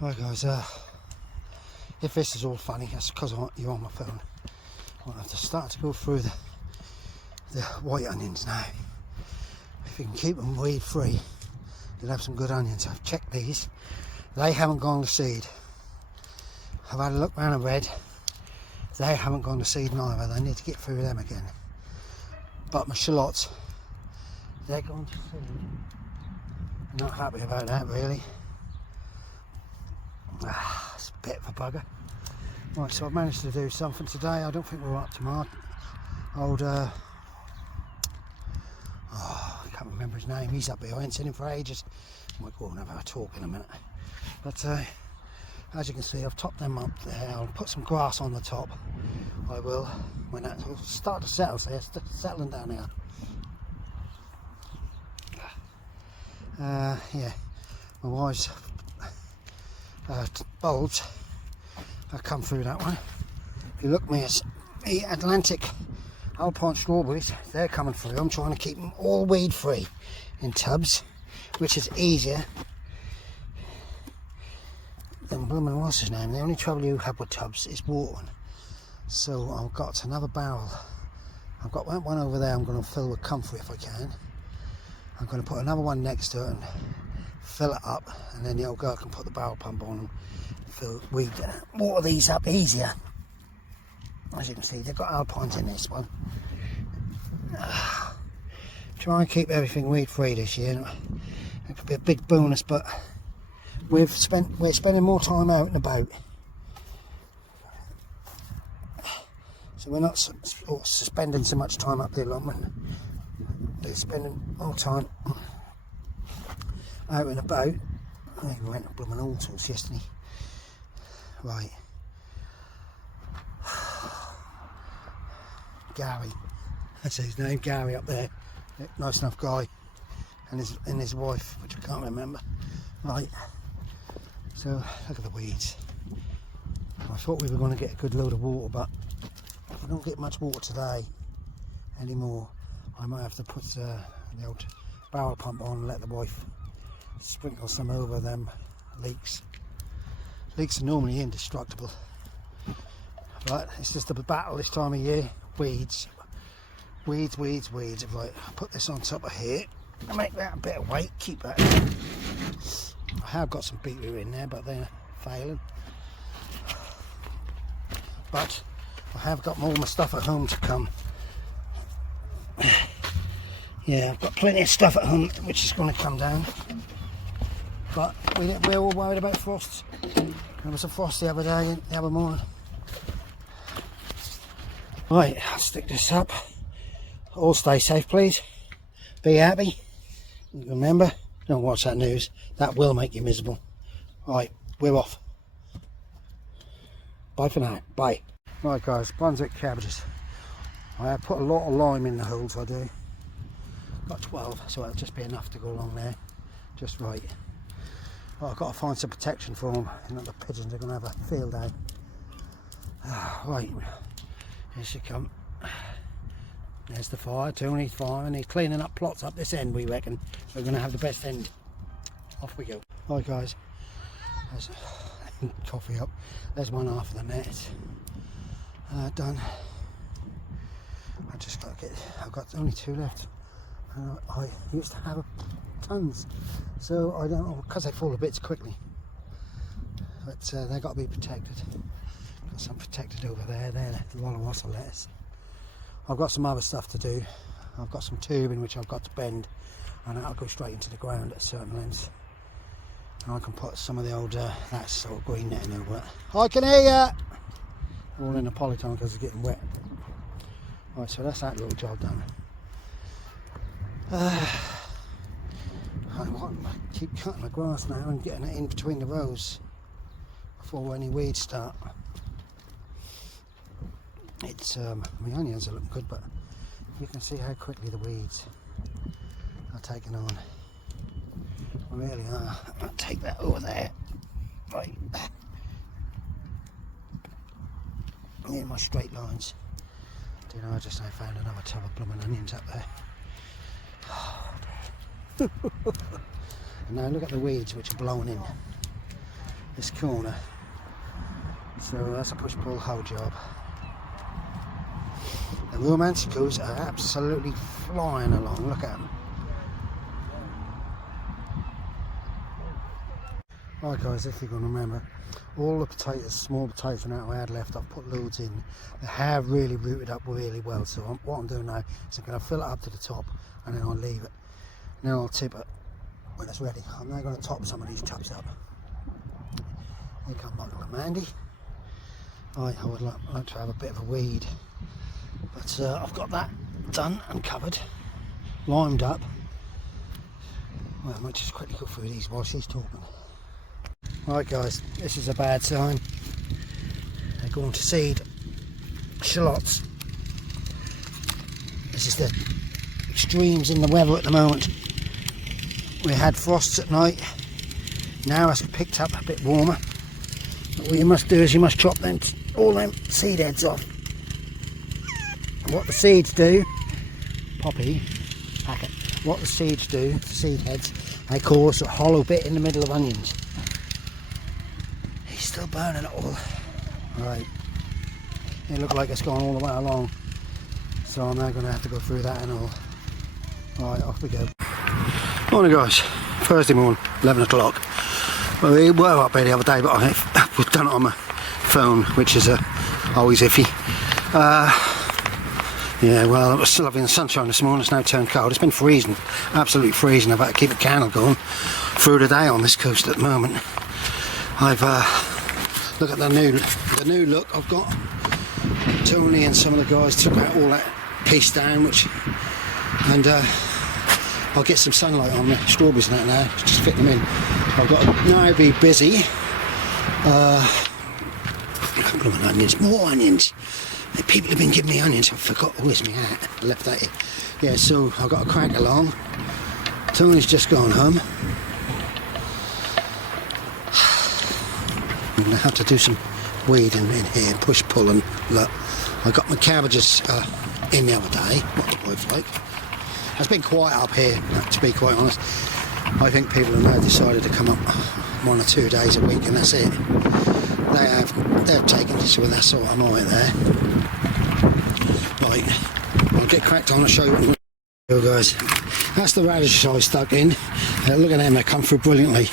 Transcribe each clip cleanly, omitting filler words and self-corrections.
Right guys, if this is all funny, that's because you're on my phone. I'll have to start to go through the white onions now. If you can keep them weed free, you'll have some good onions. I've checked these, they haven't gone to seed. I've had a look around the red, they haven't gone to seed neither. They need to get through them again. But my shallots, they're gone to seed. I'm not happy about that really. It's a bit of a bugger. Right, so I've managed to do something today. I don't think we're up to my old I can't remember his name. He's up here. I ain't seen him for ages. I might go and have a talk in a minute. But as you can see, I've topped them up there. I'll put some grass on the top. I will when that will start to settle. So it's settling down here. Yeah, my wife's bulbs have come through that one. If you look at the Atlantic Alpine strawberries, they're coming through. I'm trying to keep them all weed free in tubs, which is easier than blooming what's his name. The only trouble you have with tubs is watering. So I've got another barrel. I've got one over there I'm going to fill with comfrey if I can. I'm going to put another one next to it and fill it up, and then the old girl can put the barrel pump on and fill weed. Water these up easier. As you can see, they've got alpines in this one. Try and keep everything weed free this year. It could be a big bonus, but we're spending more time out and about, so we're not spending so much time up the allotment. They're spending more time out and about. I even went to blooming all sorts yesterday. Right. Gary, that's his name, Gary up there. Nice enough guy. And his wife, which I can't remember. Right. So look at the weeds. I thought we were going to get a good load of water, but if we don't get much water today anymore, I might have to put the old barrel pump on and let the wife sprinkle some over them leeks. Leeks are normally indestructible, but it's just a battle this time of year. Weeds. If I put this on top of here, make that a bit of weight, keep that. I have got some beetroot in there, but they're failing. But I have got more of my stuff at home to come. Yeah, I've got plenty of stuff at home which is going to come down. But we're all worried about frosts. There was a frost the other morning. Right, I'll stick this up. All stay safe, please. Be happy. Remember, don't watch that news. That will make you miserable. Right, we're off. Bye for now. Bye. Right guys, Brunswick cabbages. I have put a lot of lime in the holes, I do. Got 12, so it'll just be enough to go along there. Just right. But I've got to find some protection for them. You know, the pigeons are going to have a field day. Right, here she come. There's the fire, 2 needs fire, and he's cleaning up plots up this end, we reckon. We're going to have the best end. Off we go. Right guys, there's coffee up. There's one half of the net. Done. I just got to get, I've got only 2 left. I used to have tons, so I don't know, because they fall to bits quickly. But they've got to be protected. Got some protected over there, the Walla lettuce. I've got some other stuff to do. I've got some tubing which I've got to bend, and that'll go straight into the ground at a certain length. And I can put some of the old, that sort of green netting over it. I can hear ya! All in a polyton because it's getting wet. Right, so that's that little job done. I keep cutting the grass now and getting it in between the rows before any weeds start. It's my onions are looking good, but you can see how quickly the weeds are taking on. They really are. I'll take that over there. Right. In my straight lines. Do you know, I found another tub of blooming onions up there. And now look at the weeds which are blowing in. this corner. So that's a push-pull hoe job. The romanticals are absolutely flying along. Look at them. Right guys, if you can remember, all the potatoes, small potatoes and that I had left, I've put loads in. They have really rooted up really well. So what I'm doing now is I'm going to fill it up to the top and then I'll leave it. Then I'll tip it when it's ready. I'm now going to top some of these tubs up. Here come Michael and Mandy. I would like to have a bit of a weed, but I've got that done and covered, limed up. Well, I might just quickly go through these while she's talking. Right guys, this is a bad sign. They're going to seed shallots. This is the extremes in the weather at the moment. We had frosts at night. Now it's picked up a bit warmer. But what you must do is you must chop them, all them seed heads off. And what the seeds do, poppy, packet. What the seeds do, the seed heads, they cause a hollow bit in the middle of onions. He's still burning it all. Right, it looked like it's gone all the way along. So I'm now going to have to go through that and all. Right, off we go. Morning guys, Thursday morning, 11 o'clock. Well, we were up here the other day, but I've done it on my phone, which is always iffy. Yeah, well, it was still having the sunshine this morning. It's now turned cold. It's been freezing, absolutely freezing. I've had to keep a candle going through the day on this coast at the moment. I've look at the new look I've got. Tony and some of the guys took out all that piece down, and I'll get some sunlight on the strawberries and that now, just fit them in. I've got to now be busy. Onions, more onions. People have been giving me onions. I forgot, where's my hat? I left that here. Yeah, so I've got to crack along. Tony's just gone home. I'm going to have to do some weeding in here, push, pull and look. I got my cabbages in the other day, what the boys like. It's been quiet up here, to be quite honest. I think people have now decided to come up 1 or 2 days a week and that's it. They've taken this with that sort of night there. Right, I'll get cracked on and show you what I'm going to do, guys. That's the radishes I stuck in. Look at them, they come through brilliantly.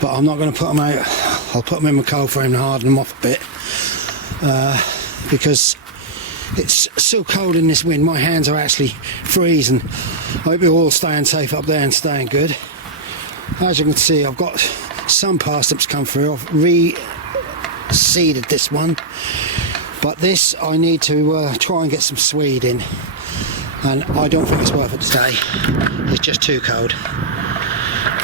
But I'm not going to put them out. I'll put them in my cold frame and harden them off a bit. Because it's so cold in this wind, my hands are actually freezing. I hope you're all staying safe up there and staying good. As you can see, I've got some parsnips come through. I've re-seeded this one, but this I need to try and get some swede in, and I don't think it's worth it today. It's just too cold.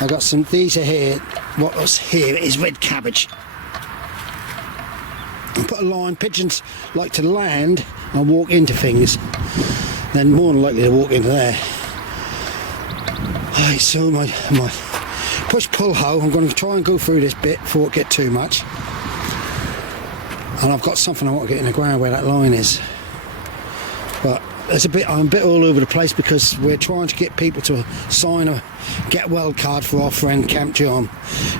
I've got some, these are here, what's here is red cabbage. I put a line, pigeons like to land and walk into things, then more than likely to walk into there. Right, so my push-pull hoe, I'm going to try and go through this bit before it gets too much. And I've got something I want to get in the ground where that line is. But I'm a bit all over the place because we're trying to get people to sign a get well card for our friend Camp John,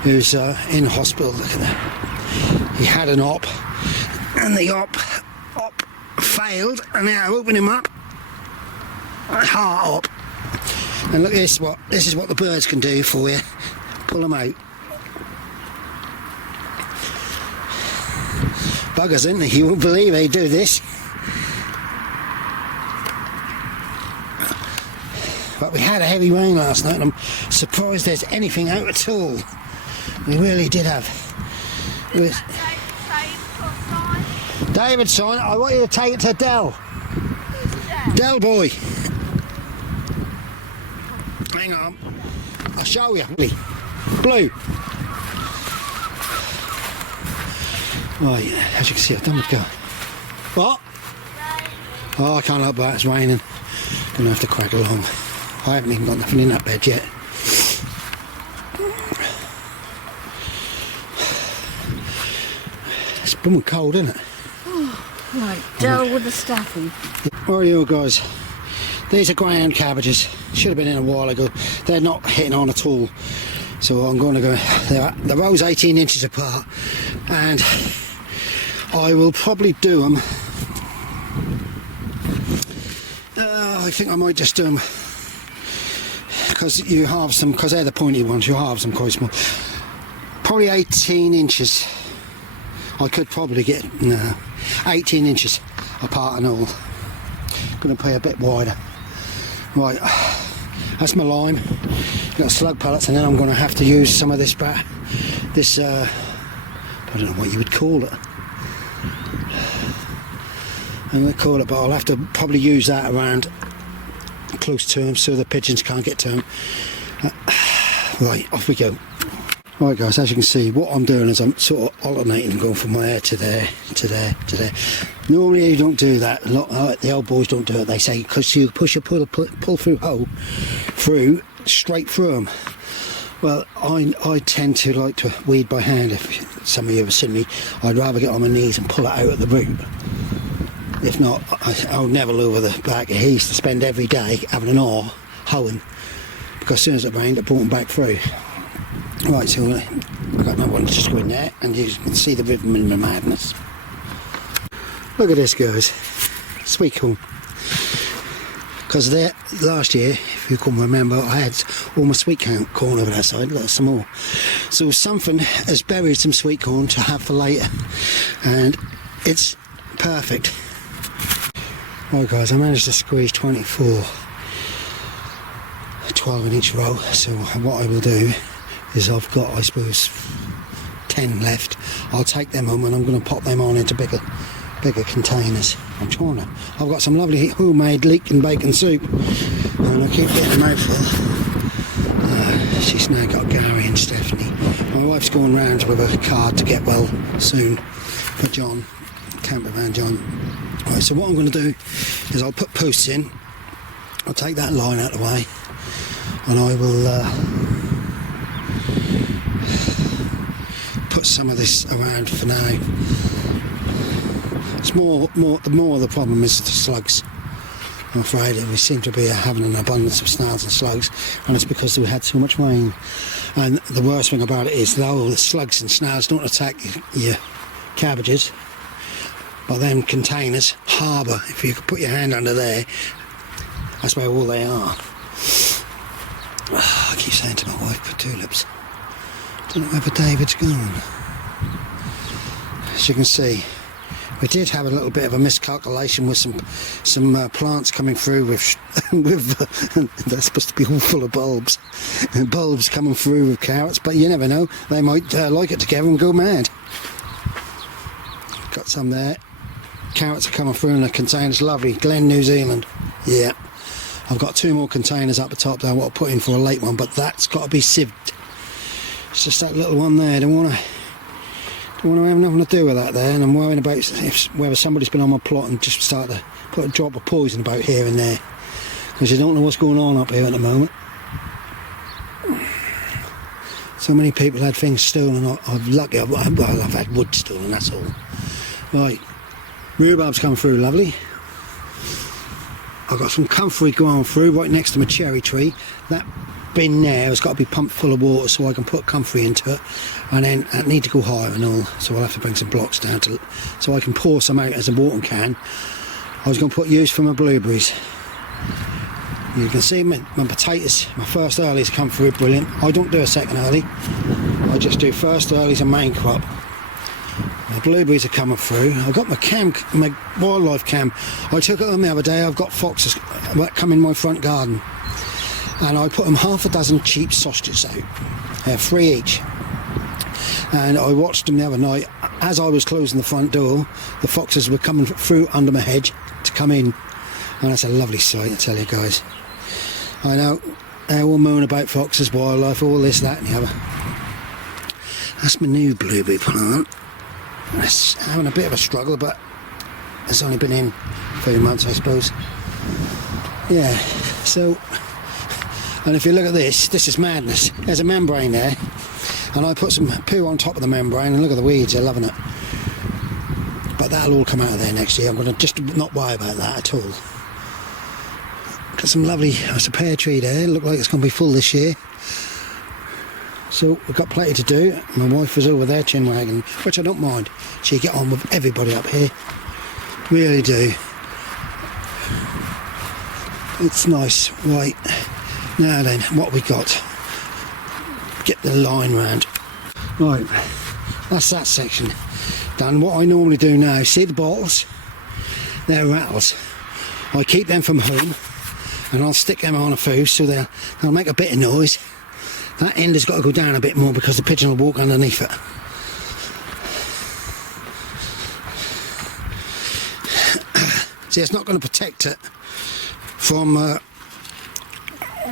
who's in hospital. Look at that. He had an op, and the op failed, and now I open him up. Heart op. And look at this, this is what the birds can do for you. Pull them out. Buggers, isn't they? You won't believe they do this. But we had a heavy rain last night and I'm surprised there's anything out at all. We really did have. David's sign, I want you to take it to Dell. Dell boy. Hang on. I'll show you. Blue. Right, as you can see, I've done with go. What? Oh, I can't help that, it's raining. Gonna have to crack along. I haven't even got nothing in that bed yet. It's blooming cold, isn't it? Oh, right, Dell with the staffing. Right, you guys. These are ground cabbages. Should have been in a while ago. They're not hitting on at all. So I'm going to go, the row's 18 inches apart, and I will probably do them, I think I might just do them, because you halve them, because they're the pointy ones, you halve them quite small, probably 18 inches. I could probably get 18 inches apart and all. Going to play a bit wider. Right, that's my lime. Got slug pellets, and then I'm going to have to use some of this I don't know what you would call it. I'm going to call it, but I'll have to probably use that around close to them so the pigeons can't get to them. Right, off we go. Right guys, as you can see, what I'm doing is I'm sort of alternating, going from there to there, to there, to there. Normally you don't do that. The old boys don't do it. They say because you push a pull through hole through straight through them. Well, I tend to like to weed by hand. If some of you have seen me, I'd rather get on my knees and pull it out at the root. If not, I'll never over the back. He used to spend every day having an oar hoeing, because as soon as it rained, it brought him back through. Right, so I've got another one to just go in there, and you can see the rhythm in the madness. Look at this, guys. Sweet corn. Because there, last year, if you can remember, I had all my sweet corn over that side. Got some more. So something has buried some sweet corn to have for later, and it's perfect. Right, guys, I managed to squeeze 24 12-inch row. So what I will do is I've got, I suppose, 10 left. I'll take them home and I'm going to pop them on into bigger containers. I've got some lovely homemade leek and bacon soup, and I keep getting a mouthful. She's now got Gary and Stephanie. My wife's going round with a card to get well soon for John, campervan John. Right, so what I'm going to do is I'll put posts in. I'll take that line out of the way, and I will put some of this around for now. It's the more the problem is the slugs. I'm afraid we seem to be having an abundance of snails and slugs, and it's because we had so much rain. And the worst thing about it is, though the slugs and snails don't attack your cabbages, but them containers harbour. If you could put your hand under there, that's where all they are. I keep saying to my wife, put tulips. Don't know whether David's gone. As you can see, we did have a little bit of a miscalculation with some plants coming through with they're supposed to be all full of bulbs, and bulbs coming through with carrots, but you never know, they might like it together and go mad. Got some there. Carrots are coming through in the containers. Lovely. Glen, New Zealand. Yeah. I've got 2 more containers up the top there, what I'll put in for a late one, but that's got to be sieved. It's just that little one there. Don't want to have nothing to do with that there, and I'm worrying about whether somebody's been on my plot and just start to put a drop of poison about here and there, because you don't know what's going on up here at the moment. So many people had things stolen. I've had wood stolen, that's all. Right, rhubarb's come through lovely. I've got some comfrey going through right next to my cherry tree. That bin there has got to be pumped full of water so I can put comfrey into it, and then I need to go higher and all, so I'll have to bring some blocks down so I can pour some out as a watering can. I was going to put use for my blueberries. You can see my potatoes, my first earlies come through brilliant. I don't do a second early, I just do first earlies and main crop. My blueberries are coming through. I've got my wildlife cam. I took it on the other day. I've got foxes that come in my front garden, and I put them half a dozen cheap sausages out, 3 each. And I watched them the other night. As I was closing the front door, the foxes were coming through under my hedge to come in, and that's a lovely sight, I tell you guys. I know they're all moaning about foxes, wildlife, all this, that, and the other. That's my new blueberry plant. It's having a bit of a struggle, but it's only been in a few months, I suppose. Yeah, so, and if you look at this is madness. There's a membrane there, and I put some poo on top of the membrane, and look at the weeds, they're loving it. But that'll all come out of there next year. I'm going to just not worry about that at all. Got some lovely, it's a pear tree there, look like it's going to be full this year. So we've got plenty to do. My wife was over there chin wagging, which I don't mind. She get on with everybody up here. Really do. It's nice. Right, now then, what we got? Get the line round. Right, that's that section done. What I normally do now, see the bottles? They're rattles. I keep them from home and I'll stick them on a fuse so they'll make a bit of noise. That end has got to go down a bit more because the pigeon will walk underneath it. See, it's not going to protect it from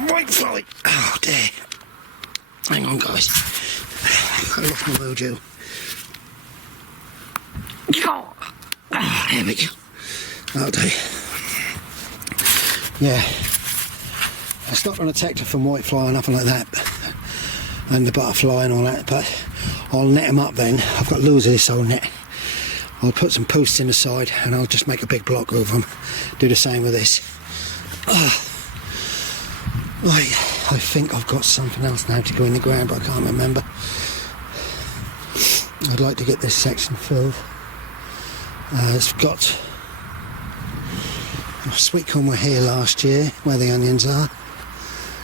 white fly. Oh dear. Hang on, guys. I lost my mojo. Oh, there we go. That'll do. Yeah. It's not going to protect it from white fly or nothing like that. And the butterfly and all that, but I'll net them up then. I've got loads of this old net. I'll put some posts in the side and I'll just make a big block over them. Do the same with this. Right, I think I've got something else now to go in the ground, but I can't remember. I'd like to get this section filled. It's got sweet corn were here last year, where the onions are.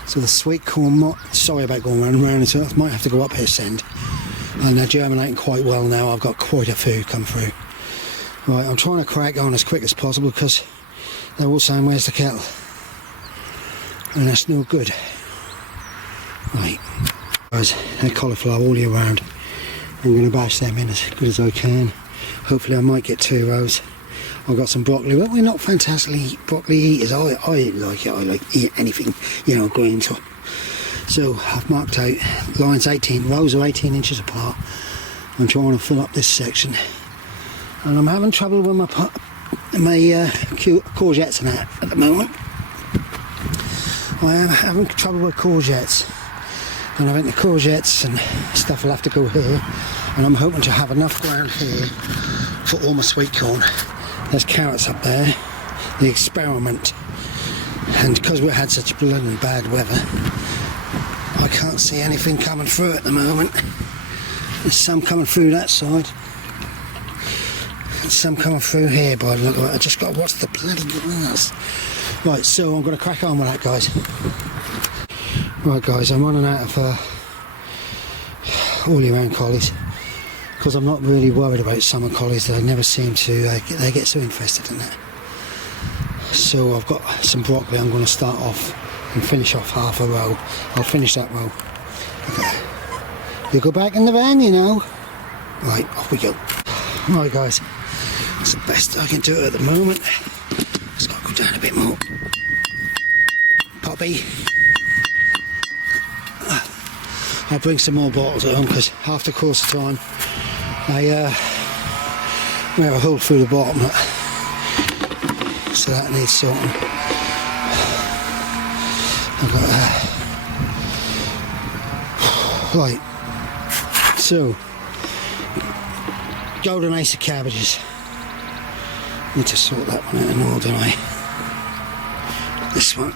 So the sweet corn, sorry about going round and round, so I might have to go up here send. And they're germinating quite well now. I've got quite a few come through. Right, I'm trying to crack on as quick as possible because they're all saying where's the kettle, and that's no good. Right, guys, they're cauliflower all year round. I'm going to bash them in as good as I can. Hopefully I might get 2 rows. I've got some broccoli, but we're not fantastically broccoli eaters. I like it. I like eat anything, you know, green. So I've marked out lines 18, rows are 18 inches apart. I'm trying to fill up this section, and I'm having trouble with my courgettes and that at the moment. I am having trouble with courgettes, and I think the courgettes and stuff will have to go here, and I'm hoping to have enough ground here for all my sweet corn. There's carrots up there, the experiment, and because we had such bloody bad weather, I can't see anything coming through at the moment. There's some coming through that side, and some coming through here by the look of it. I just got to watch the bloody grass. Right, so I'm going to crack on with that, guys. Right, guys, I'm running out of all year round collies, because I'm not really worried about summer collies. That I never seem to they get so infested in that. So I've got some broccoli. I'm going to start off and finish off half a row. I'll finish that row. Okay. You go back in the van, you know. Right, off we go. Right, guys, that's the best I can do at the moment. It's got to go down a bit more. Poppy. I'll bring some more bottles at home because after the course of time we have a hole through the bottom, so that needs sorting. I've got right, so golden ace of cabbages. Need to sort that one out and all, don't I? This one.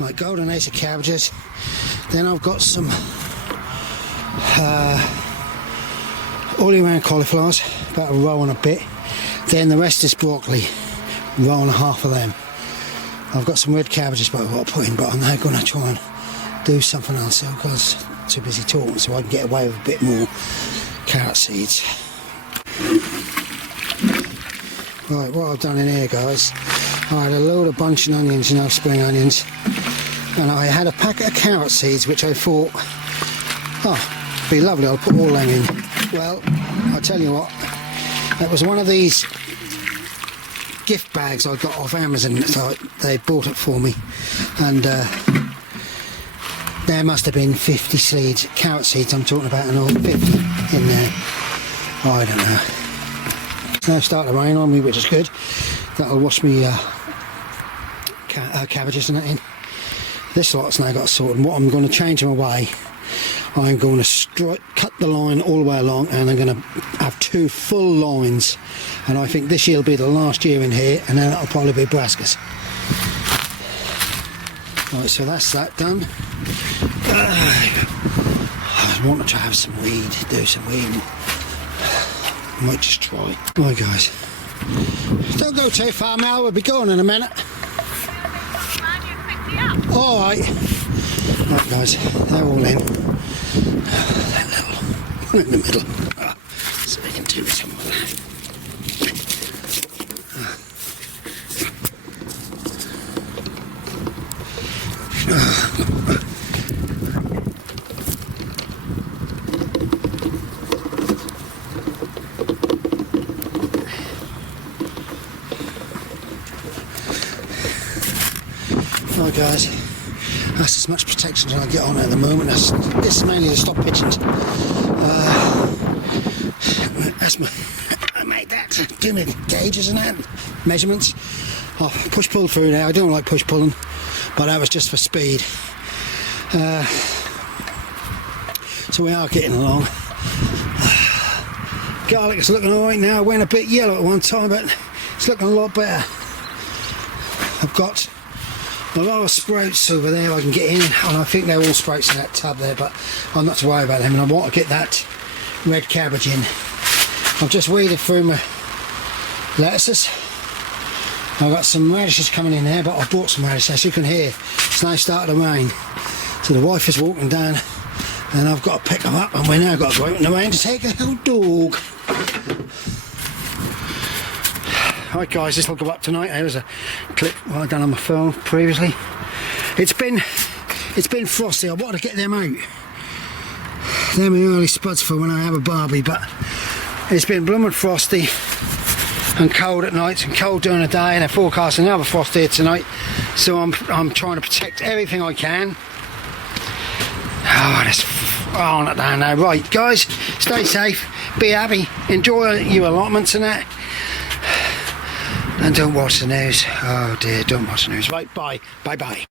Right, golden ace of cabbages. Then I've got some all year round cauliflowers, about a row and a bit. Then the rest is broccoli, row and a half of them. I've got some red cabbages but I've got to put in, but I'm now going to try and do something else because I'm too busy talking, so I can get away with a bit more carrot seeds. Right, what I've done in here, guys, I had a load of bunching onions, you know, spring onions, and I had a packet of carrot seeds which I thought, oh, be lovely, I'll put all them in. Well, I'll tell you what, it was one of these gift bags I got off Amazon, so they bought it for me, and there must have been 50 seeds, carrot seeds I'm talking about, and all 50 in there. I don't know. It's now starting to rain on me, which is good. That'll wash me cabbages and that in. This lot's now got sorted, and what I'm going to change them away, I'm going to cut the line all the way along, and I'm going to have 2 full lines, and I think this year will be the last year in here, and then it'll probably be brassicas. Right, so that's that done. I wanted to have some weed, do some weeding. I might just try. Right guys, don't go too far, Mel, we'll be going in a minute. Alright. Right guys, they're all in. That little one in the middle. So we can do some of that. Right guys, that's as much protection as I get on at the moment. This is mainly to stop pigeons. That's I made that to do my gauges and that, measurements. I push pull through now. I don't like push pulling, but that was just for speed. So we are getting along. Garlic is looking alright now. It went a bit yellow at one time, but it's looking a lot better. I've got a lot of sprouts over there I can get in, and I think they're all sprouts in that tub there, but I'm not to worry about them, and I want to get that red cabbage in. I've just weeded through my lettuces. I've got some radishes coming in there, but I bought some radishes, as you can hear. It's now started to rain, so the wife is walking down and I've got to pick them up, and we're now got to go out in the rain to take the little dog. Right guys, this will go up tonight. There was a clip I done on my phone previously. It's been frosty. I wanted to get them out. They're my early spuds for when I have a barbie, but it's been blooming frosty and cold at night and cold during the day, and they're forecasting another frost here tonight. So I'm trying to protect everything I can. Oh, that's on it down now. Right guys, stay safe, be happy, enjoy your allotments and that. And don't watch the news. Oh dear, don't watch the news. Right, bye. Bye-bye.